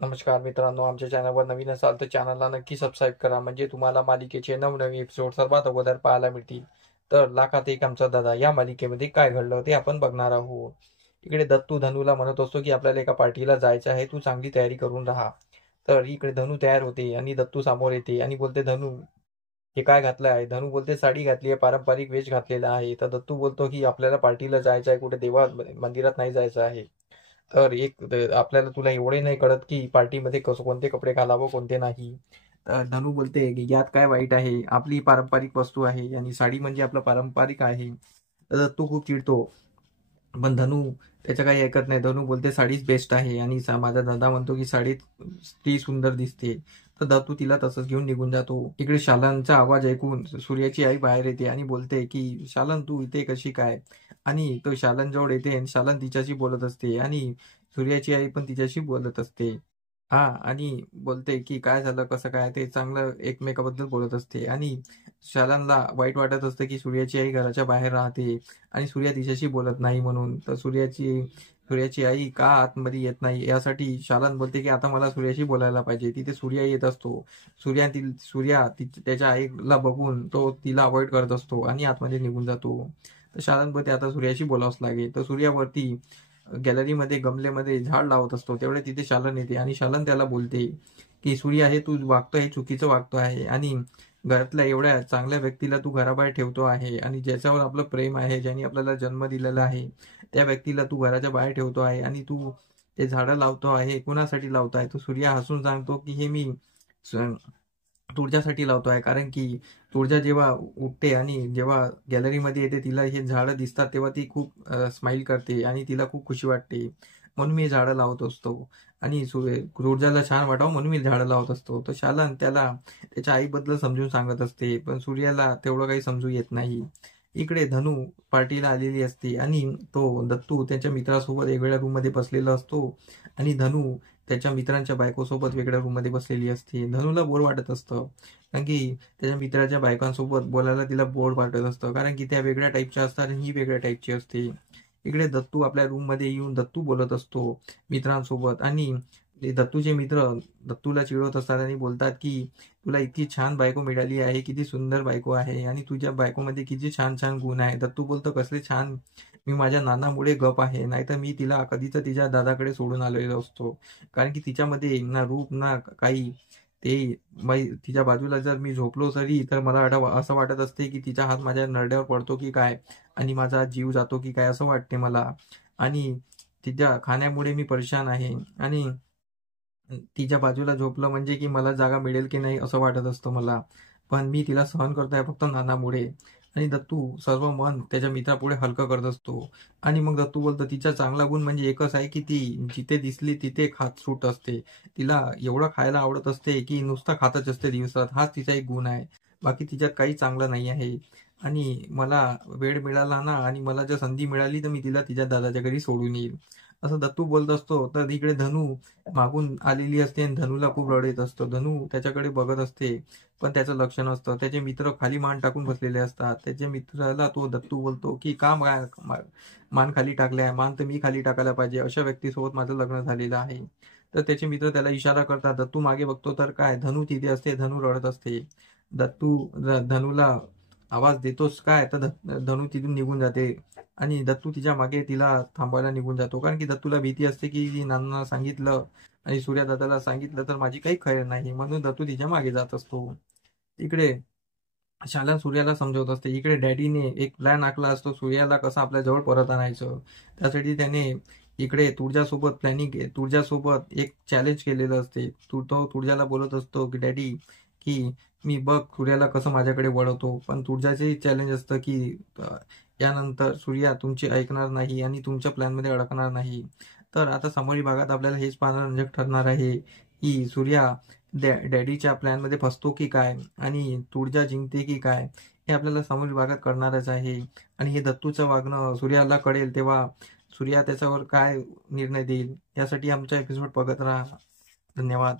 नमस्कार मित्रांनो, आमच्या चॅनलवर नवीन असाल तर चॅनलला नक्की सबस्क्राईब करा, म्हणजे तुम्हाला मालिकेचे नवनवीन एपिसोड सर्वात अगोदर पाहायला मिळतील. तर लाखात एक आमचा दादा या मालिकेमध्ये काय घडलं ते आपण बघणार आहोत. इकडे दत्तू धनूला म्हणत असतो की आपल्याला एका पार्टीला जायचं आहे, तू चांगली तयारी करून राहा. तर इकडे धनू तयार होते आणि दत्तू समोर येते आणि बोलते, धनू हे काय घातलं आहे? धनू बोलते, साडी घातली आहे, पारंपरिक वेश घातलेला आहे. तर दत्तू बोलतो की आपल्याला पार्टीला जायचं आहे, कुठे देवा मंदिरात नाही जायचं आहे. तर आपल्याला तुला एवढे नाही कळत की पार्टीमध्ये कसं कोणते कपडे घालावं कोणते नाही. तर धनू बोलते की यात काय वाईट आहे, आपली पारंपरिक वस्तू आहे आणि साडी म्हणजे आपलं पारंपरिक आहे. तर दत्तू खूप चिडतो, पण धनू त्याचं काही ऐकत नाही. धनू बोलते साडीच बेस्ट आहे आणि माझा दादा म्हणतो की साडीत ती सुंदर दिसते. तर दत्तू तिला तसंच घेऊन निघून जातो. इकडे शालनचा आवाज ऐकून सूर्याची आई बाहेर येते आणि बोलते की शालन तू इथे कशी काय? आणि तो शालन जवळ येते आणि शालन तिच्याशी बोलत असते आणि सूर्याची आई पण तिच्याशी बोलत असते. हा, आणि बोलते की काय झालं कसं काय ते चांगलं एकमेकाबद्दल बोलत असते आणि शालनला वाईट वाटत असतं की सूर्याची आई घराच्या बाहेर राहते आणि सूर्या तिच्याशी बोलत नाही म्हणून. तर सूर्याची आई का आतमध्ये येत नाही यासाठी शालन बोलते की आता मला सूर्याशी बोलायला पाहिजे. तिथे सूर्या येत असतो. त्याच्या आईला बघून तो तिला अवॉइड करत असतो आणि आतमध्ये निघून जातो. तर शालन बोलते आता सूर्याशी बोलावंच लागेल. तर सूर्यावरती गॅलरीमध्ये गमलेमध्ये झाड लावत असतो, तेवढे तिथे शालन येते आणि शालन त्याला बोलते की सूर्या, हे तू वागतो हे चुकीचं वागतो आहे आणि घरातल्या एवढ्या चांगल्या व्यक्तीला तू घराबाहेर ठेवतो आहे आणि ज्याच्यावर आपलं प्रेम आहे, ज्यांनी आपल्याला जन्म दिलेला आहे, त्या व्यक्तीला तू घराच्या बाहेर ठेवतो आहे आणि तू ते झाडं लावतो आहे, कुणासाठी लावतो आहे? तो सूर्या हसून सांगतो की हे मी तुळजासाठी लावतो आहे, कारण की तुळजा जेव्हा उठते आणि जेव्हा गॅलरीमध्ये येते तिला हे झाडं दिसतात तेव्हा ती खूप स्माईल करते आणि तिला खूप खुशी वाटते, म्हणून मी झाडं लावत असतो आणि तुळजाला छान वाटावं म्हणून मी झाडं लावत असतो. तर शालन त्याला त्याच्या आईबद्दल समजून सांगत असते, पण सूर्याला तेवढं काही समजू येत नाही. इकडे धनू पार्टीला आलेली असते आणि तो दत्तू त्याच्या मित्रासोबत वेगवेगळ्या रूममध्ये बसलेला असतो आणि धनू त्याच्या मित्रांच्या बायकोसोबत वेगळ्या रूममध्ये बसलेली असते. धनूला बोर वाटत असतं, कारण की त्याच्या मित्राच्या बायकांसोबत बोलायला तिला बोर वाटत असतं, कारण की त्या वेगळ्या टाईपच्या असतात आणि ही वेगळ्या टाईपची असते. इकडे दत्तू आपल्या रूममध्ये येऊन दत्तू बोलत असतो मित्रांसोबत आणि ते दत्तूचे मित्र दत्तूला चिडवत असतात आणि बोलतात की तुला इतकी छान बायको मिळाली आहे, किती सुंदर बायको आहे आणि तुझ्या बायकोमध्ये किती छान छान गुण आहे. दत्तू बोलतो, कसले छान, मी माझ्या नानामुळे गप आहे, नाहीतर मी तिला कधीच तिच्या दादाकडे सोडून आलेलो असतो, कारण की तिच्यामध्ये ना रूप ना काही ते तिच्या बाजूला जर मी झोपलो तरी तर मला असं वाटत असते की तिचा हात माझ्या नरड्यावर पडतो की काय आणि माझा जीव जातो की काय असं वाटते मला. आणि तिच्या खाण्यामुळे मी परेशान आहे आणि तिच्या बाजूला झोपलं म्हणजे की मला जागा मिळेल की नाही असं वाटत असतं मला, पण मी तिला सहन करतोय फक्त नानामुळे. आणि दत्तू सर्व मन त्याच्या मित्रापुढे हलकं करत असतो आणि मग दत्तू बोलतो, तिचा चांगला गुण म्हणजे एकच आहे की ती जिथे दिसली तिथे खात सूट असते. तिला एवढं खायला आवडत असते की नुसतं खातच असते दिवसात, हाच तिचा एक गुण आहे, बाकी तिच्यात काही चांगलं नाही आहे. आणि मला वेळ मिळाला ना आणि मला जर संधी मिळाली तर मी तिला तिच्या दादाच्या घरी सोडून येईल, असं दत्तू बोलत असतो. तर इकडे धनू मागून आलेली असते आणि धनूला खूप रड येत असतं. धनू त्याच्याकडे बघत असते, पण त्याचं लक्ष नसतं. त्याचे मित्र खाली मान टाकून बसलेले असतात. त्याच्या मित्राला तो दत्तू बोलतो की का मान खाली टाकले आहे, मान तर मी खाली टाकायला पाहिजे, अशा व्यक्तीसोबत माझं लग्न झालेलं आहे. तर त्याचे मित्र त्याला इशारा करतात. दत्तू मागे बघतो तर काय, धनू तिथे असते, धनू रडत असते. धनूला आवाज देतोस काय, तर धनू तिथून निघून जाते आणि दत्तू तिच्या मागे तिला थांबवायला निघून जातो, कारण की दत्तूला भीती असते की नानांना सांगितलं आणि सूर्यदादाला सांगितलं तर माझी काही खैर नाही, म्हणून दत्तू तिच्या मागे जात असतो. इकडे शालन सूर्याला समजवत असते. इकडे डॅडीने एक प्लॅन आखला असतो सूर्याला कसं आपल्या जवळ परत आणायचं. त्यासाठी त्याने इकडे तुळजासोबत एक चॅलेंज केलेलं असते. तो तुळजाला बोलत असतो की डॅडी, की मी बघ सूर्याला कसं माझ्याकडे वळवतो, पण तुळजाचे चॅलेंज असतं की यानंतर सूर्या तुमची ऐकणार नाही आणि तुमच्या प्लॅनमध्ये अडकणार नाही. तर आता समोरील भागात आपल्याला हेच पाहणं रंजक ठरणार आहे की सूर्या डॅडीच्या प्लॅनमध्ये फसतो की काय आणि तुळजा जिंकते की काय, हे आपल्याला समोरील भागात कळणारच आहे. आणि हे दत्तूचं वागणं सूर्याला कळेल तेव्हा सूर्या त्याच्यावर काय निर्णय देईल, यासाठी आमचा एपिसोड बघत राहा. धन्यवाद.